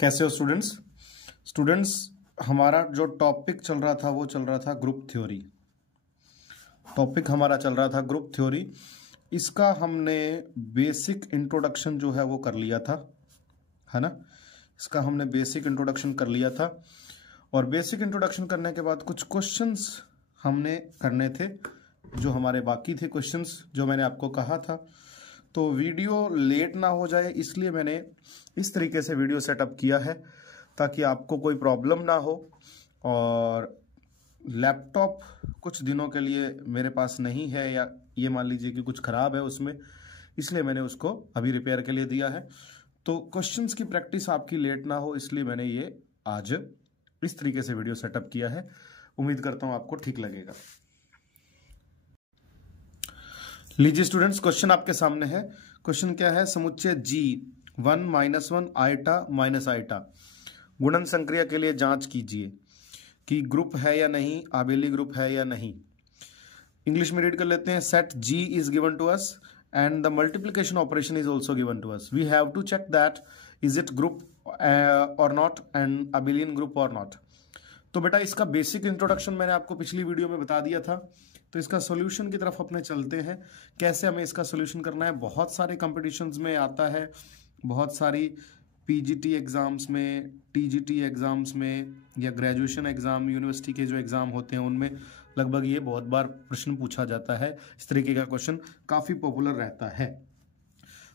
कैसे हो स्टूडेंट्स। हमारा जो टॉपिक चल रहा था वो चल रहा था ग्रुप थ्योरी। टॉपिक हमारा चल रहा था ग्रुप थ्योरी। इसका हमने बेसिक इंट्रोडक्शन जो है वो कर लिया था, है ना। इसका हमने बेसिक इंट्रोडक्शन कर लिया था और बेसिक इंट्रोडक्शन करने के बाद कुछ क्वेश्चंस हमने करने थे जो हमारे बाकी थे क्वेश्चंस, जो मैंने आपको कहा था। तो वीडियो लेट ना हो जाए इसलिए मैंने इस तरीके से वीडियो सेटअप किया है ताकि आपको कोई प्रॉब्लम ना हो। और लैपटॉप कुछ दिनों के लिए मेरे पास नहीं है, या ये मान लीजिए कि कुछ ख़राब है उसमें, इसलिए मैंने उसको अभी रिपेयर के लिए दिया है। तो क्वेश्चंस की प्रैक्टिस आपकी लेट ना हो इसलिए मैंने ये आज इस तरीके से वीडियो सेटअप किया है। उम्मीद करता हूँ आपको ठीक लगेगा। लीजिए स्टूडेंट्स, क्वेश्चन आपके सामने है। क्वेश्चन क्या है? समुच्चय G 1 - 1 आइटा माइनस आइटा गुणन संक्रिया के लिए जांच कीजिए कि ग्रुप है या नहीं, आबेली ग्रुप है या नहीं। इंग्लिश में रीड कर लेते हैं। Set G is given to us and the multiplication operation is also given to us. We have to check that is it group or not and abelian group or not. तो बेटा इसका basic introduction मैंने आपको पिछली video में बता दिया था। तो इसका सॉल्यूशन की तरफ अपने चलते हैं। कैसे हमें इसका सॉल्यूशन करना है? बहुत सारे कॉम्पिटिशन्स में आता है, बहुत सारी पीजीटी एग्जाम्स में, टीजीटी एग्जाम्स में, या ग्रेजुएशन एग्जाम, यूनिवर्सिटी के जो एग्जाम होते हैं उनमें लगभग ये बहुत बार प्रश्न पूछा जाता है। इस तरीके का क्वेश्चन काफ़ी पॉपुलर रहता है।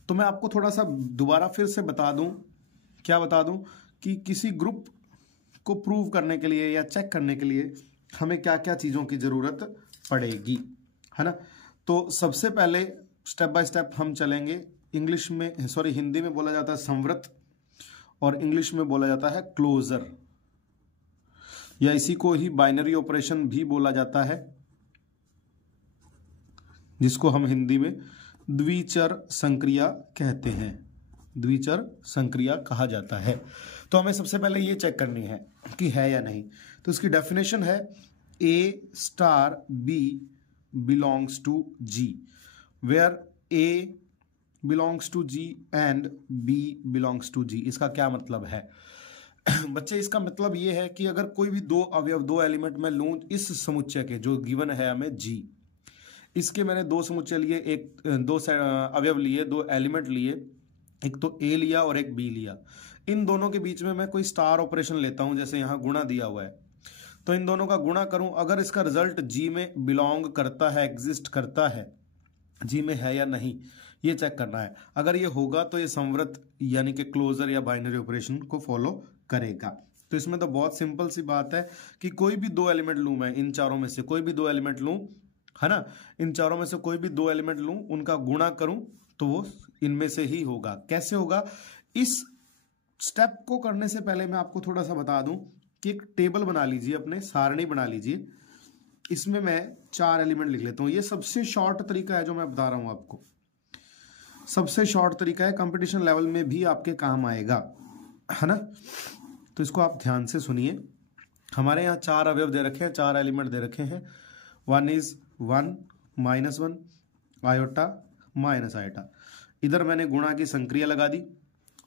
तो मैं आपको थोड़ा सा दोबारा फिर से बता दूं, क्या बता दूं कि किसी ग्रुप को प्रूव करने के लिए या चेक करने के लिए हमें क्या क्या चीज़ों की ज़रूरत पड़ेगी, है ना। तो सबसे पहले स्टेप बाय स्टेप हम चलेंगे। इंग्लिश में, हिंदी में बोला जाता है संवृत और इंग्लिश में बोला जाता है क्लोजर, या इसी को ही बाइनरी ऑपरेशन भी बोला जाता है, जिसको हम हिंदी में द्विचर संक्रिया कहते हैं। द्विचर संक्रिया कहा जाता है। तो हमें सबसे पहले ये चेक करनी है कि है या नहीं। तो इसकी डेफिनेशन है A star B belongs to G, where A belongs to G and B belongs to G। इसका क्या मतलब है? बच्चे, इसका मतलब ये है कि अगर कोई भी दो अवयव, दो एलिमेंट मैं लूं इस समुच्चय के जो गिवन है हमें G, इसके मैंने दो समुच्चय लिए, दो अवयव लिए, दो एलिमेंट लिए, एक तो A लिया और एक B लिया। इन दोनों के बीच में मैं कोई स्टार ऑपरेशन लेता हूं, जैसे यहां गुणा दिया हुआ है, तो इन दोनों का गुणा करूं, अगर इसका रिजल्ट G में बिलोंग करता है, एग्जिस्ट करता है, G में है या नहीं, ये चेक करना है। अगर ये होगा तो ये संवृत यानी कि क्लोजर या बाइनरी ऑपरेशन को फॉलो करेगा। तो इसमें तो बहुत सिंपल सी बात है कि कोई भी दो एलिमेंट लूं, मैं इन चारों में से कोई भी दो एलिमेंट लूं, है ना, इन चारों में से कोई भी दो एलिमेंट लूं, उनका गुणा करूं तो वो इनमें से ही होगा। कैसे होगा? इस स्टेप को करने से पहले मैं आपको थोड़ा सा बता दूं कि एक टेबल बना लीजिए, अपने सारणी बना लीजिए। इसमें मैं चार एलिमेंट लिख लेता हूं। ये सबसे शॉर्ट तरीका है जो मैं बता रहा हूं आपको, सबसे शॉर्ट तरीका है, कंपटीशन लेवल में भी आपके काम आएगा, है ना। तो इसको आप ध्यान से सुनिए। हमारे यहाँ चार अवयव दे रखे हैं, चार एलिमेंट दे रखे हैं। 1 is 1 - 1 आयोटा माइनस आयोटा। इधर मैंने गुणा की संक्रिया लगा दी,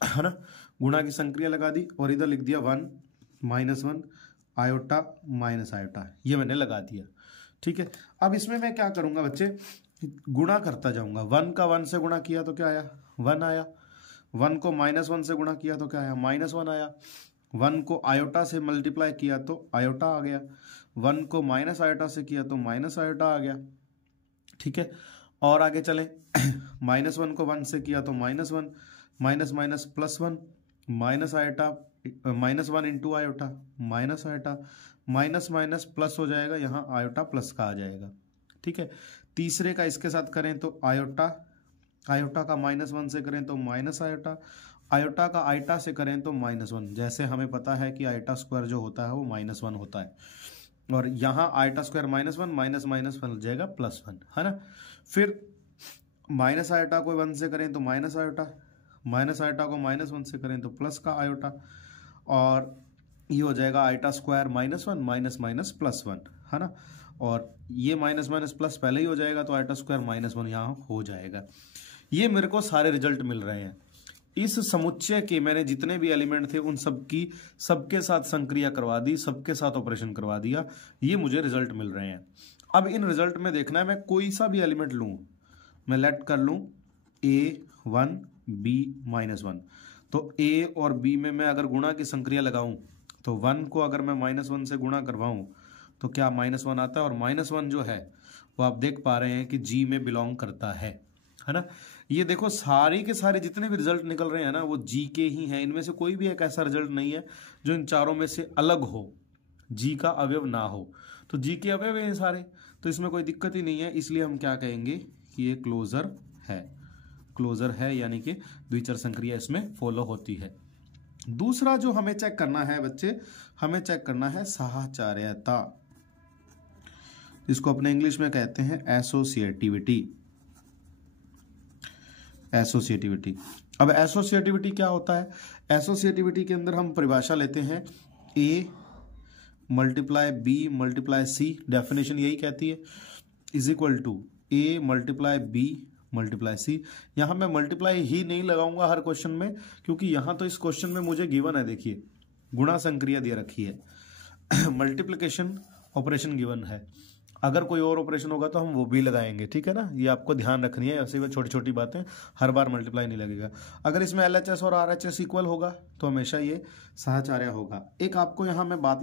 है ना, गुणा की संक्रिया लगा दी, और इधर लिख दिया 1 - 1 आयोटा माइनस आयोटा, ये मैंने लगा दिया। ठीक है। अब इसमें मैं क्या करूंगा बच्चे? गुणा करता जाऊंगा। 1 का 1 से गुणा किया तो क्या आया? 1 आया। 1 को -1 से गुणा किया तो क्या आया? -1 आया। 1 को आयोटा से मल्टीप्लाई किया तो आयोटा आ गया। 1 को माइनस आयोटा से किया तो माइनस आयोटा आ गया। ठीक है। और आगे चलें। -1 को 1 से किया तो -1, minus minus +1, minus iota, -1 into iota, minus iota, minus minus plus हो जाएगा, यहाँ आयोटा प्लस का आ जाएगा। ठीक है। तीसरे का इसके साथ करें तो आयोटा, आयोटा का -1 से करें तो माइनस आयोटा, आयोटा का आयोटा से करें तो -1। जैसे हमें पता है कि आयोटा स्क्वायर जो होता है वो -1 होता है, और यहाँ आयोटा स्क्वायर -1 माइनस माइनस बन जाएगा +1, है ना। फिर माइनस आयोटा को 1 से करें तो माइनस आयोटा, माइनस आयोटा को -1 से करें तो प्लस का आयोटा, और ये हो जाएगा आयोटा स्क्वायर -1 माइनस माइनस +1, है ना। और ये माइनस माइनस प्लस पहले ही हो जाएगा तो आयोटा स्क्वायर -1 यहाँ हो जाएगा। ये मेरे को सारे रिजल्ट मिल रहे हैं। इस समुच्चय के मैंने जितने भी एलिमेंट थे उन सबके साथ संक्रिया करवा दी, सबके साथ ऑपरेशन करवा दिया, ये मुझे रिजल्ट मिल रहे हैं। अब इन रिजल्ट में देखना है, मैं कोई सा भी एलिमेंट लूं, मैं लेट कर लूं A1 B-1, तो A और B में मैं अगर गुणा की संक्रिया लगाऊं तो 1 को अगर मैं -1 से गुणा करवाऊं तो क्या -1 आता है, और -1 जो है वो आप देख पा रहे हैं कि G में बिलोंग करता है ना। ये देखो सारे के सारे जितने भी रिजल्ट निकल रहे हैं ना वो G के ही हैं, इनमें से कोई भी एक ऐसा रिजल्ट नहीं है जो इन चारों में से अलग हो, G का अवयव ना हो। तो G के अवयव हैं सारे, तो इसमें कोई दिक्कत ही नहीं है, इसलिए हम क्या कहेंगे कि ये क्लोजर है, यानी कि द्विचर संक्रिया इसमें फॉलो होती है। दूसरा जो हमें चेक करना है बच्चे, हमें चेक करना है साहचर्यता, इसको अपने इंग्लिश में कहते हैं एसोसिएटिविटी। अब एसोसिएटिविटी क्या होता है? एसोसिएटिविटी के अंदर हम परिभाषा लेते हैं A multiply B multiply C, definition यही कहती है, is equal to A multiply B multiply C। यहां मैं मल्टीप्लाई ही नहीं लगाऊंगा हर क्वेश्चन में, क्योंकि यहां तो इस क्वेश्चन में मुझे गिवन है, देखिए गुणा संक्रिया दे रखी है मल्टीप्लिकेशन ऑपरेशन गिवन है, अगर कोई और ऑपरेशन होगा तो हम वो भी लगाएंगे, ठीक है ना, ये आपको ध्यान रखनी है, ऐसे छोटी छोटी बातें, हर बार मल्टीप्लाई नहीं लगेगा। अगर इसमें LHS और RHS इक्वल होगा तो हमेशा ये साहचर्य होगा। एक आपको यहाँ मैं बात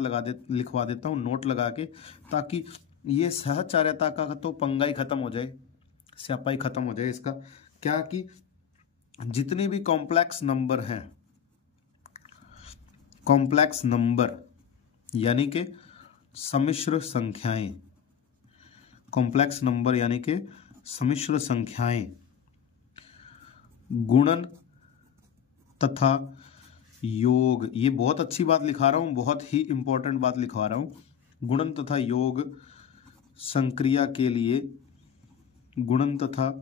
लिखवा देता हूँ नोट लगा के, ताकि ये साहचर्यता का तो पंगा ही खत्म हो जाए, स्यापा ही खत्म हो जाए इसका। क्या कि जितने भी कॉम्प्लेक्स नंबर हैं, कॉम्प्लेक्स नंबर यानी कि सम्मिश्र संख्याएं, कॉम्प्लेक्स नंबर यानी कि सम्मिश्र संख्याएं, गुणन तथा योग, ये बहुत अच्छी बात लिखा रहा हूं, बहुत ही इंपॉर्टेंट बात लिखवा रहा हूं, गुणन तथा योग संक्रिया के लिए, गुणन तथा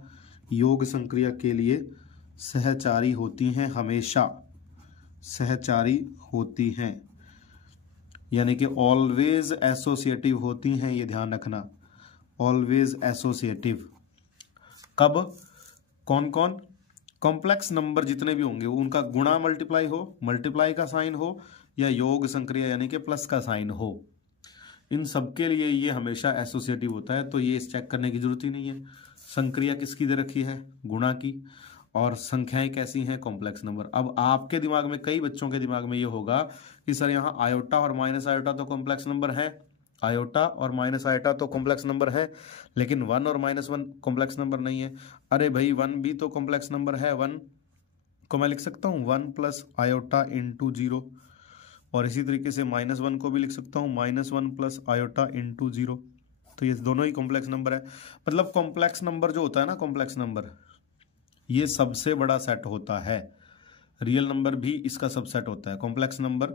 योग संक्रिया के लिए सहचारी होती हैं, हमेशा सहचारी होती हैं, यानी कि ऑलवेज एसोसिएटिव होती हैं, ये ध्यान रखना, ऑलवेज एसोसिएटिव। कब? कौन कौन? कॉम्प्लेक्स नंबर जितने भी होंगे उनका गुणा मल्टीप्लाई हो, मल्टीप्लाई का साइन हो, या योग संक्रिया यानी कि प्लस का साइन हो, इन सबके लिए ये हमेशा एसोसिएटिव होता है। तो ये चेक करने की जरूरत ही नहीं है, संक्रिया किसकी दे रखी है, गुणा की, और संख्याएं कैसी हैं, कॉम्प्लेक्स नंबर। अब आपके दिमाग में, कई बच्चों के दिमाग में ये होगा कि सर यहाँ आयोटा और माइनस आयोटा तो कॉम्प्लेक्स नंबर है, आयोटा और माइनस आयोटा तो कॉम्प्लेक्स नंबर है, लेकिन 1 और -1 कॉम्प्लेक्स नंबर नहीं है। अरे भाई 1 भी तो कॉम्प्लेक्स नंबर है, 1 को मैं लिख सकता हूँ 1 प्लस आयोटा इंटू 0, और इसी तरीके से -1 को भी लिख सकता हूँ -1 प्लस आयोटा इंटू 0, तो ये दोनों ही कॉम्प्लेक्स नंबर है। मतलब कॉम्प्लेक्स नंबर जो होता है ना, कॉम्प्लेक्स नंबर ये सबसे बड़ा सेट होता है, रियल नंबर भी इसका सबसेट होता है, कॉम्प्लेक्स नंबर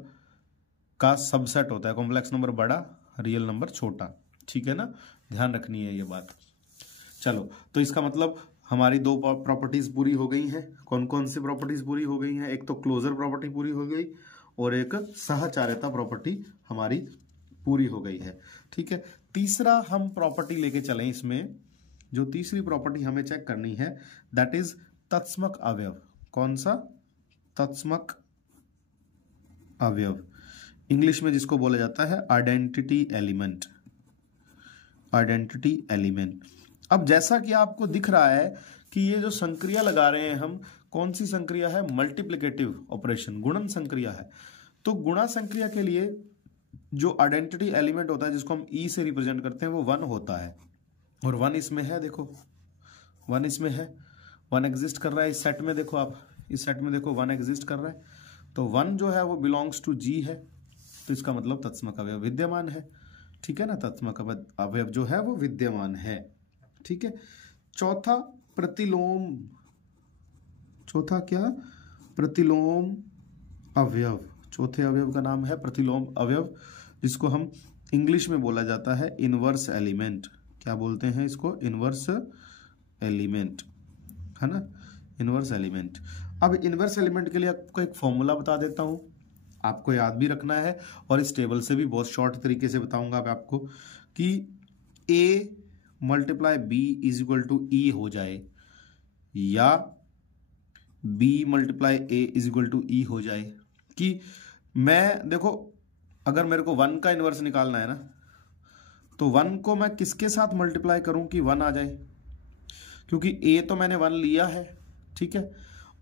का सबसेट होता है, कॉम्प्लेक्स नंबर बड़ा, रियल नंबर छोटा, ठीक है ना, ध्यान रखनी है ये बात। चलो, तो इसका मतलब हमारी दो प्रॉपर्टीज पूरी हो गई हैं। कौन कौन सी प्रॉपर्टीज पूरी हो गई हैं? एक तो क्लोजर प्रॉपर्टी पूरी हो गई और एक साहचर्यता प्रॉपर्टी हमारी पूरी हो गई है, ठीक है। तीसरा हम प्रॉपर्टी लेके चलें, इसमें जो तीसरी प्रॉपर्टी हमें चेक करनी है दैट इज तत्समक अवयव। कौन सा? तत्समक अवयव, इंग्लिश में जिसको बोला जाता है आइडेंटिटी एलिमेंट, आइडेंटिटी एलिमेंट। अब जैसा कि आपको दिख रहा है कि ये जो संक्रिया लगा रहे हैं हम, कौन सी संक्रिया है? मल्टीप्लिकेटिव ऑपरेशन, गुणन संक्रिया है। तो गुणा संक्रिया के लिए जो आइडेंटिटी एलिमेंट होता है जिसको हम ई से रिप्रेजेंट करते हैं वो 1 होता है, और 1 इसमें है, देखो 1 इसमें है, 1 एग्जिस्ट कर रहा है इस सेट में, देखो आप इस सेट में देखो 1 एग्जिस्ट कर रहा है, तो 1 जो है वो बिलोंग्स टू जी है, तो इसका मतलब तत्समक अवयव विद्यमान है, ठीक है ना, तत्समक अवयव जो है वो विद्यमान है, ठीक है। चौथा प्रतिलोम, चौथा क्या? प्रतिलोम अवयव, चौथे अवयव का नाम है प्रतिलोम अवयव, जिसको हम इंग्लिश में बोला जाता है इनवर्स एलिमेंट। क्या बोलते हैं इसको? इनवर्स एलिमेंट, है ना, इनवर्स एलिमेंट। अब इनवर्स एलिमेंट के लिए आपको एक फॉर्मूला बता देता हूं, आपको याद भी रखना है, और इस टेबल से भी बहुत शॉर्ट तरीके से बताऊंगा मैं आपको कि A multiply B is equal to E हो जाए, या B multiply A is equal to E हो जाए। कि मैं देखो अगर मेरे को 1 का इनवर्स निकालना है ना, तो 1 को मैं किसके साथ मल्टीप्लाई करूं कि 1 आ जाए, क्योंकि A तो मैंने 1 लिया है, ठीक है,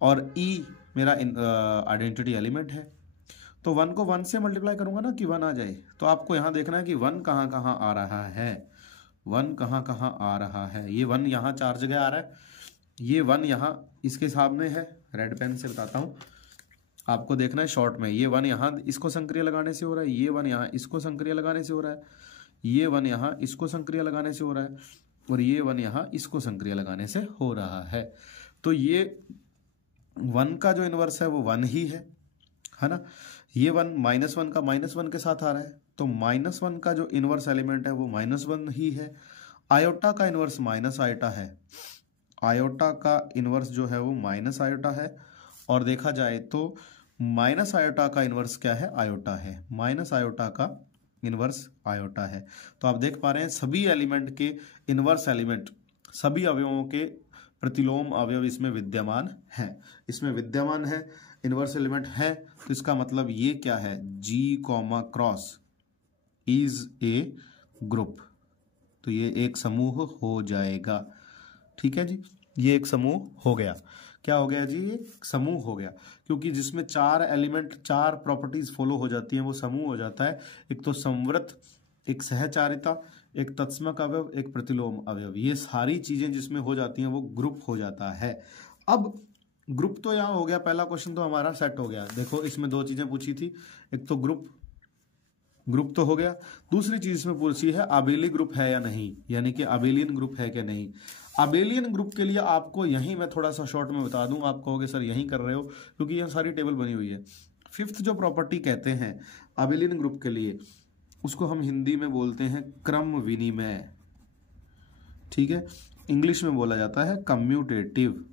और E मेरा आइडेंटिटी एलिमेंट है, तो 1 को 1 से मल्टीप्लाई करूंगा ना कि 1 आ जाए। तो आपको यहां देखना है कि 1 कहाँ कहाँ आ रहा है, 1 कहाँ कहाँ आ रहा है। ये 1 यहाँ 4 जगह आ रहा है, ये 1 यहाँ इसके सामने है, रेड पेन से बताता हूँ आपको, देखना है शॉर्ट में। ये 1 यहाँ इसको संक्रिया लगाने से हो रहा है, ये 1 यहाँ इसको संक्रिया लगाने से हो रहा है, ये 1 यहाँ इसको संक्रिया लगाने से हो रहा है, और ये 1 यहाँ इसको संक्रिया लगाने से हो रहा है। तो ये 1 का जो इनवर्स है वो 1 ही है ना। ये 1 -1 का -1 के साथ आ रहा है, तो -1 का जो इनवर्स एलिमेंट है वो -1 ही है। आयोटा का इनवर्स माइनस आयोटा है, आयोटा का इनवर्स जो है वो माइनस आयोटा है, और देखा जाए तो माइनस आयोटा का इनवर्स क्या है, आयोटा है, माइनस आयोटा का इनवर्स आयोटा है। तो आप देख पा रहे हैं सभी एलिमेंट के इनवर्स एलिमेंट, सभी अवयवों के प्रतिलोम अवयव इसमें विद्यमान है, इसमें विद्यमान है, इनवर्स एलिमेंट है। तो इसका मतलब ये क्या है, G cross is a group, तो ये एक समूह हो जाएगा। ठीक है जी, ये एक समूह हो गया। क्या हो गया जी, ये समूह हो गया, क्योंकि जिसमें 4 एलिमेंट 4 प्रॉपर्टीज फॉलो हो जाती हैं वो समूह हो जाता है। एक तो संवृत, एक सहचारिता, एक तत्समक अवयव, एक प्रतिलोम अवयव, ये सारी चीजें जिसमें हो जाती हैं वो ग्रुप हो जाता है। अब ग्रुप तो यहाँ हो गया, पहला क्वेश्चन तो हमारा सेट हो गया। देखो इसमें 2 चीजें पूछी थी, एक तो ग्रुप तो हो गया, दूसरी चीज इसमें पूछी है आबेली ग्रुप है या नहीं, यानी कि आबेलियन ग्रुप है क्या नहीं। आबेलियन ग्रुप के लिए आपको यहीं मैं थोड़ा सा शॉर्ट में बता दूं, आप कहोगे सर यहीं कर रहे हो, क्योंकि यहाँ सारी टेबल बनी हुई है। 5th जो प्रॉपर्टी कहते हैं आबेलियन ग्रुप के लिए, उसको हम हिंदी में बोलते हैं क्रम विनिमय, ठीक है, इंग्लिश में बोला जाता है कम्यूटेटिव,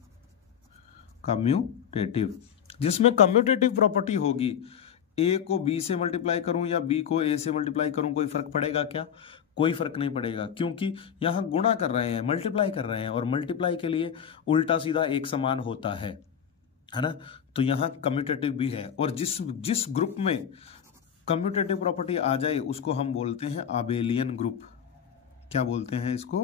जिसमें कम्यूटेटिव प्रॉपर्टी होगी, ए को बी से मल्टीप्लाई करूं या बी को ए से मल्टीप्लाई करूं, कोई फर्क पड़ेगा क्या, कोई फर्क नहीं पड़ेगा, क्योंकि यहां गुणा कर रहे हैं, मल्टीप्लाई कर रहे हैं, और मल्टीप्लाई के लिए उल्टा सीधा एक समान होता है ना। तो यहां कम्यूटेटिव भी है, और जिस ग्रुप में कम्यूटेटिव प्रॉपर्टी आ जाए उसको हम बोलते हैं आबेलियन ग्रुप। क्या बोलते हैं इसको,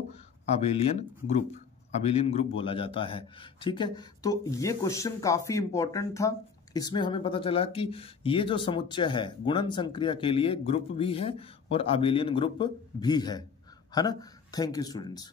आबेलियन ग्रुप बोला जाता है। ठीक है, तो ये क्वेश्चन काफी इंपॉर्टेंट था। इसमें हमें पता चला कि ये जो समुच्चय है गुणन संक्रिया के लिए ग्रुप भी है और आबेलियन ग्रुप भी है ना। Thank you students.